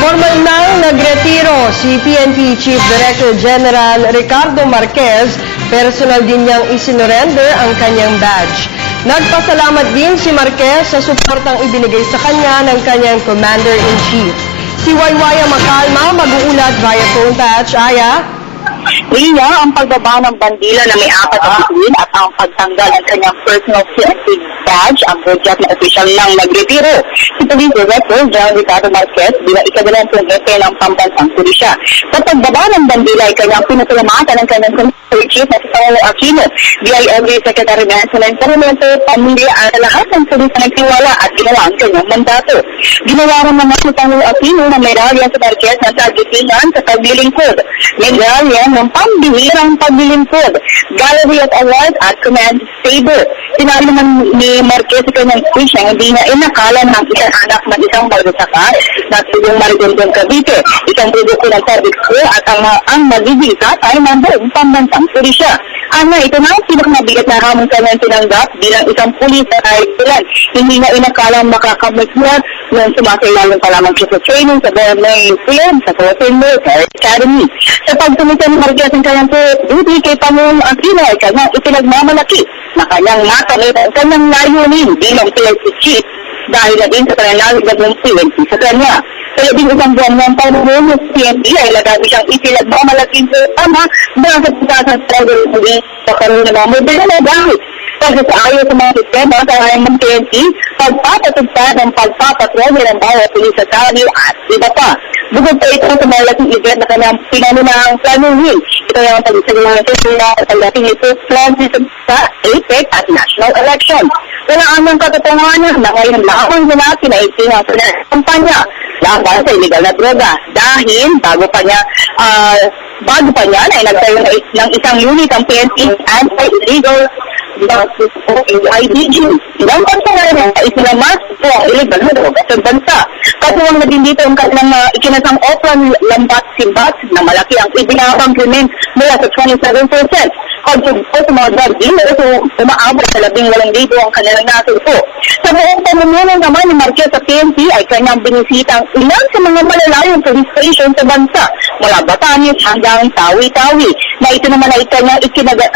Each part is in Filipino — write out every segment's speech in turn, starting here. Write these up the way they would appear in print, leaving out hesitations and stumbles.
Formal nang nagretiro si PNP Chief Director General Ricardo Marquez, personal din niyang isinorender ang kanyang badge. Nagpasalamat din si Marquez sa suportang ibinigay sa kanya ng kanyang Commander-in-Chief. Si Waywaya Macalma mag-uulat via phone patch. Aya? Riya, ang pagbaba ng bandila na may 4 na bituin at ang pagtanggal ng kanyang personal PNP badge, ang project na official lang nagretiro. Si Police Director General Ricardo Marquez bilang ikadalampung hepe ng pambansang pulisya. Sa pagbaba ng bandila ay kanyang pinutulamatan ng kanyang Commander Chief na si Paolo Aquino, BILG Secretary National Environment, pamilya at lahat ng pulis na nagtiwala at ginawa ang kanyang mandato. Ginawaran naman si Paolo Aquino na medalya sa Marquez na targetingan sa paglilingkod. Medalya ng pambihirang paglilingkod, Gallery of Awards at Command Saber. Sinabi naman ni Marquez sa kanyang speech na hindi niya inakala ng isang anak ng isang magsasaka na yung Marigondon Cavite, isang produkto ng public school at ang magiging tatay ng buong pambansang pulisya. Ito na ang pinakamabigat na hamon kanyang tinanggap bilang isang pulis na kahit hindi niya inakala makakamagmulat nung sumasailalim pa lamang siya sa training sa Borneo Field sa Philippine Military Academy. Sa pagsumitan ng Marquez ang kanyang duty kay Pangulong Aquino ay kanyang ipinagmamalaki na kanyang makamit ang kanyang layunin bilang PNP Chief dahil na din sa kanyang ng PNP sa kanya. Sa 11 buwan ng panahon ng PNP ay lagabi siyang ipinagmamalaking tama dahil sa pagkasang talagang hindi sa karoon ng mga modelo na dahil. Kasi sa ayaw sa mga sistema sa hayang ng PNP, pagpapatugtad ng pagpapatrolya ng bawat pulis sa tali at iba pa. Bukod pa ito sa malaking event na kanyang pinanunahang planuhin. Ito yung pag-isagawa ng sila at pagdating ito plan sa APEC at national election. Wala amang katotohanan na ngayon lamang nila pinaitingan sa kampanya laban sa illegal na droga dahil bago pa niya ay nagtayo ng isang unit ang PNP anti-illegal IDG. Ilang bansa na rin ay sinamas po ang illegal na droga sa bansa. Katuwang na din dito ang kanilang ikinasang Oplan Lambat-Simbat na malaki ang ibinabang krimen mula sa 27%. Pagsubo sa mga drug dealers, umaabot sa 18,000 ang kanilang natuto. Sa buong pamumuno naman ni Marquez sa PNP ay kanyang binisita ang ilan sa mga malalayong police station sa bansa mula Batanes hanggang Tawi-Tawi na ito naman ay kanyang ikinagalak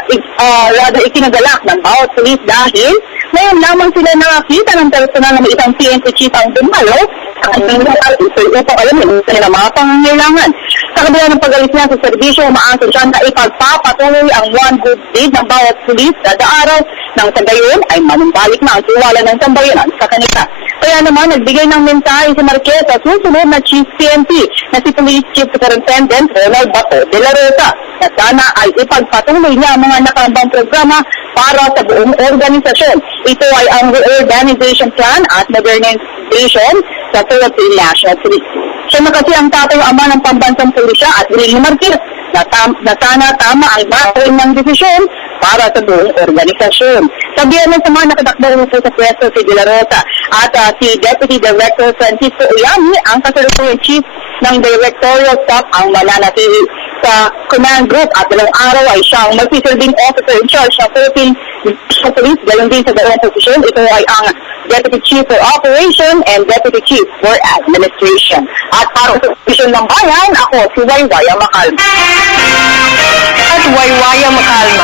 ng bawat police dahil ngayon lamang sila nakakita ng personal na may isang PNP chief ang dumalo sa kanyang upang alamin sa mga pangangailangan. Sa kabila ng pag-alis niya sa serbisyo, umaasa siya na ipagpapatuloy ang one good deed ng bawat pulis kada araw nang sa gayon ay manumbalik na ang tiwala ng sambayanan sa kanila. Kaya naman nagbigay ng mensahe si Marquez sa susunod na Chief PNP na si Police Chief Superintendent Ronald Bato de la Rosa na sana ay ipagpatuloy niya ang mga nakambang programa para sa buong organisasyon. Ito ay ang reorganization plan at modernization sa Philippine National Police. Siya na kasi ang tatay ama ng pambansang pulisya at hiling ni Marquez na sana tama ang gagawin ng desisyon para sa buong organisasyon. Sa Biyernes naman nakatakbo po sa pwesto si De La Rosa at si Deputy Director Francisco Uyami, ang kasalukuyang chief ng directorial staff ang mananatili sa command group at dalawang araw ay siyang magsisilbing officer in charge ng Philippine Police. Gayon din sa dalawang posisyon, ito ay ang Deputy Chief for Operation and Deputy Chief for Administration. At para sa posisyon ng bayan, ako si Waywaya Macalma. At Waywaya Macalma.